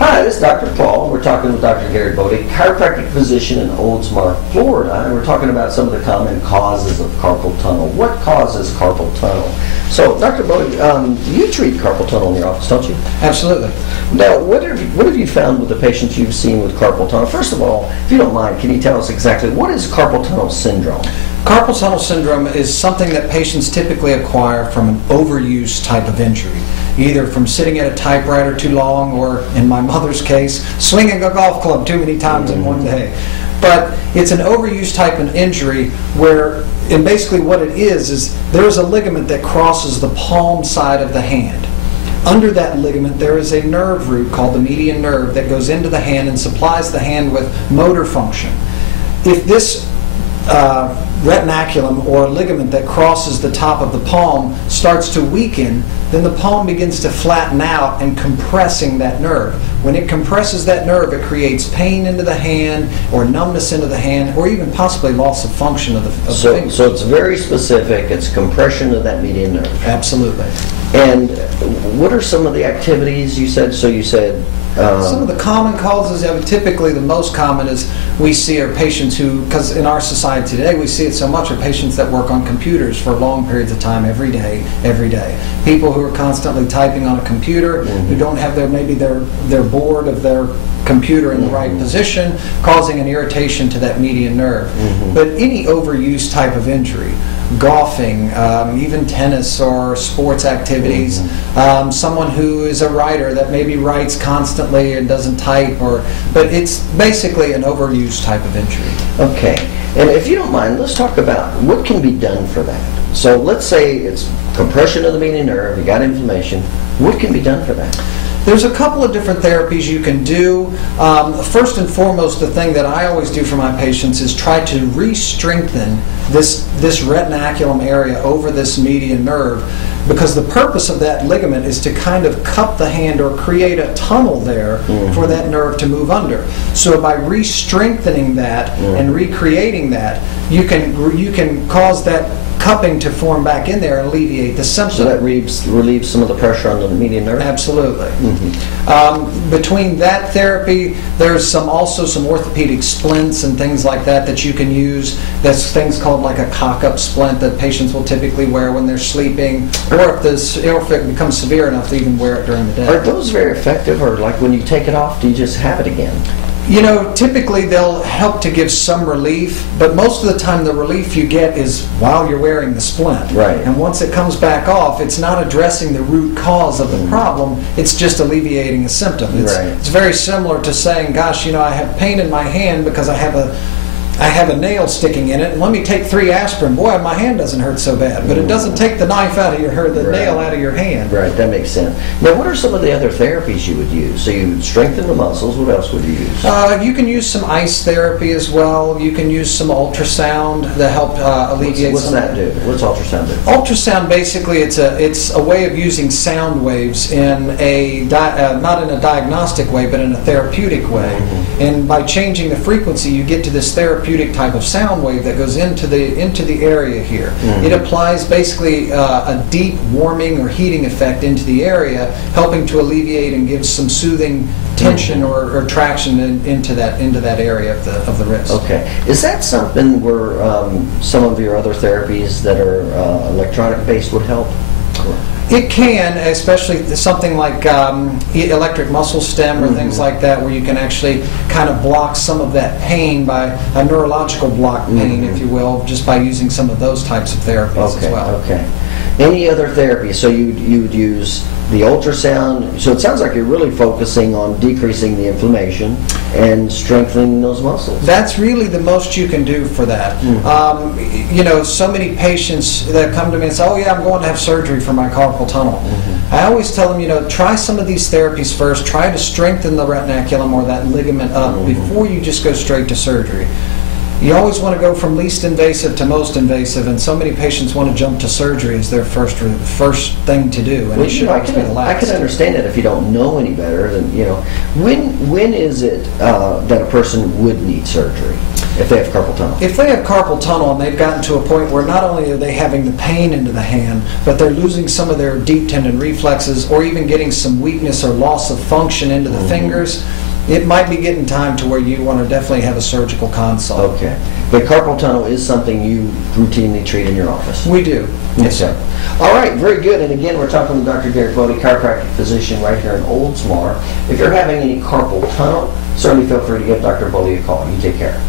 Hi, this is Dr. Paul. We're talking with Dr. Gary Bode, chiropractic physician in Oldsmar, Florida, and we're talking about some of the common causes of carpal tunnel. What causes carpal tunnel? So, Dr. Bode, you treat carpal tunnel in your office, don't you? Absolutely. Now, what have you found with the patients you've seen with carpal tunnel? First of all, if you don't mind, can you tell us exactly what is carpal tunnel syndrome? Carpal tunnel syndrome is something that patients typically acquire from an overuse type of injury, either from sitting at a typewriter too long or, in my mother's case, swinging a golf club too many times in one day. But it's an overuse type of injury where, and basically what it is there's a ligament that crosses the palm side of the hand. Under that ligament there is a nerve root called the median nerve that goes into the hand and supplies the hand with motor function. If this retinaculum or ligament that crosses the top of the palm starts to weaken, then the palm begins to flatten out and compressing that nerve. When it compresses that nerve, it creates pain into the hand or numbness into the hand or even possibly loss of function of the finger. So it's very specific. It's compression of that median nerve. Absolutely. And what are some of the activities you said? So you said some of the common causes, typically the most common is we see are patients who, because in our society today we see it so much, are patients that work on computers for long periods of time every day. People who are constantly typing on a computer, who don't have they're bored of their computer in the right position, causing an irritation to that median nerve. But any overuse type of injury, golfing, even tennis or sports activities, someone who is a writer that maybe writes constantly and doesn't type, but it's basically an overuse type of injury. Okay, and if you don't mind, let's talk about what can be done for that. So let's say it's compression of the median nerve, you got inflammation. What can be done for that? There's a couple of different therapies you can do. First and foremost, the thing that I always do for my patients is try to re-strengthen this retinaculum area over this median nerve, because the purpose of that ligament is to kind of cup the hand or create a tunnel there for that nerve to move under. So by re-strengthening that and recreating that, you can cause that cupping to form back in there and alleviate the symptom. So that relieves some of the pressure on the median nerve? Absolutely. Between that therapy, there's also some orthopedic splints and things like that you can use. That's things called like a cock-up splint that patients will typically wear when they're sleeping, or if it becomes severe enough to even wear it during the day. Are those very effective, or like when you take it off, do you just have it again? Typically they'll help to give some relief, but most of the time the relief you get is while you're wearing the splint. Right. And once it comes back off, it's not addressing the root cause of the problem, it's just alleviating a symptom. It's very similar to saying, gosh, I have pain in my hand because I have a nail sticking in it, and let me take 3 aspirin. Boy, my hand doesn't hurt so bad. But it doesn't take the knife out of the nail out of your hand. Right, that makes sense. Now, what are some of the other therapies you would use? So you would strengthen the muscles. What else would you use? You can use some ice therapy as well. You can use some ultrasound to help alleviate. What's that do? What's ultrasound do? Ultrasound, basically, it's a way of using sound waves in not in a diagnostic way, but in a therapeutic way. And by changing the frequency, you get to this therapeutic type of sound wave that goes into the area here. It applies basically a deep warming or heating effect into the area, helping to alleviate and give some soothing tension or traction into that area of the wrist. Okay. Is that something where some of your other therapies that are electronic based would help? It can, especially something like electric muscle stem or things like that, where you can actually kind of block some of that pain by a neurological block pain, if you will, just by using some of those types of therapies as well. Okay. Any other therapy? So you would use the ultrasound. So it sounds like you're really focusing on decreasing the inflammation and strengthening those muscles. That's really the most you can do for that. So many patients that come to me and say, oh yeah, I'm going to have surgery for my carpal tunnel. I always tell them, try some of these therapies first. Try to strengthen the retinaculum or that ligament up before you just go straight to surgery. You always want to go from least invasive to most invasive, and so many patients want to jump to surgery as their first thing to do, and it should always be the last. I can understand it if you don't know any better. Then when is it that a person would need surgery? if they have carpal tunnel? If they have carpal tunnel and they've gotten to a point where not only are they having the pain into the hand, but they're losing some of their deep tendon reflexes or even getting some weakness or loss of function into the fingers, it might be getting time to where you want to definitely have a surgical consult. Okay. But carpal tunnel is something you routinely treat in your office? We do. Yes, sir. All right, very good. And again, we're talking with Dr. Garrett Bode, chiropractic physician right here in Oldsmar. If you're having any carpal tunnel, certainly feel free to give Dr. Bode a call. You take care.